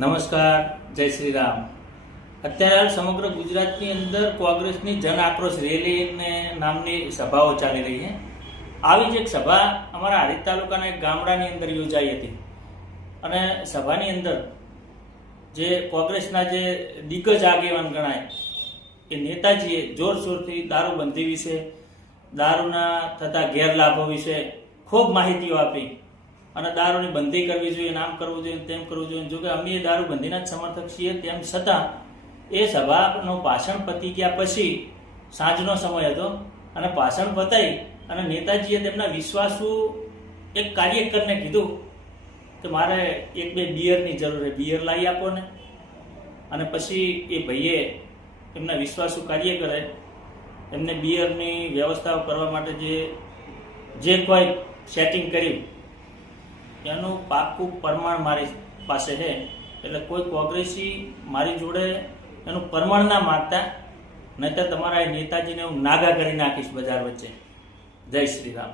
નમસ્કાર, જય શ્રી રામ. અત્યારે સમગ્ર ગુજરાતની અંદર કોંગ્રેસની જન આક્રોશ રેલી નામની સભાઓ ચાલી રહી છે. આવી જ એક સભા અમારા હારીજ તાલુકાના એક ગામડાની અંદર યોજાઈ હતી અને સભાની અંદર જે કોંગ્રેસના જે દિગ્ગજ આગેવાન ગણાય એ નેતાજીએ જોરશોરથી દારૂબંધી વિશે, દારૂના થતા ગેરલાભો વિશે ખૂબ માહિતીઓ આપી અને દારૂની બંધી કરવી જોઈએ, નામ કરવું જોઈએ, તેમ કરવું જોઈએ. જોકે અમે એ દારૂબંધીના જ સમર્થક છીએ, તેમ છતાં એ સભાનો ભાષણ પતી ગયા પછી સાંજનો સમય હતો અને ભાષણ પતાઈ અને નેતાજીએ તેમના વિશ્વાસુ એક કાર્યકરને કીધું કે મારે એક બે બિયરની જરૂર છે, બિયર લાવી આપો ને. અને પછી એ ભાઈએ એમના વિશ્વાસુ કાર્યકરે એમને બિયરની વ્યવસ્થાઓ કરવા માટે જે કોઈ સેટિંગ કર્યું એનું પાક્કું પ્રમાણ મારી પાસે છે. એટલે કોઈ કોંગ્રેસી મારી જોડે એનું પ્રમાણ ના માગતા, નહીંતર તમારા નેતાજીને હું નાગા કરી નાખીશ બજાર વચ્ચે. જય શ્રી રામ.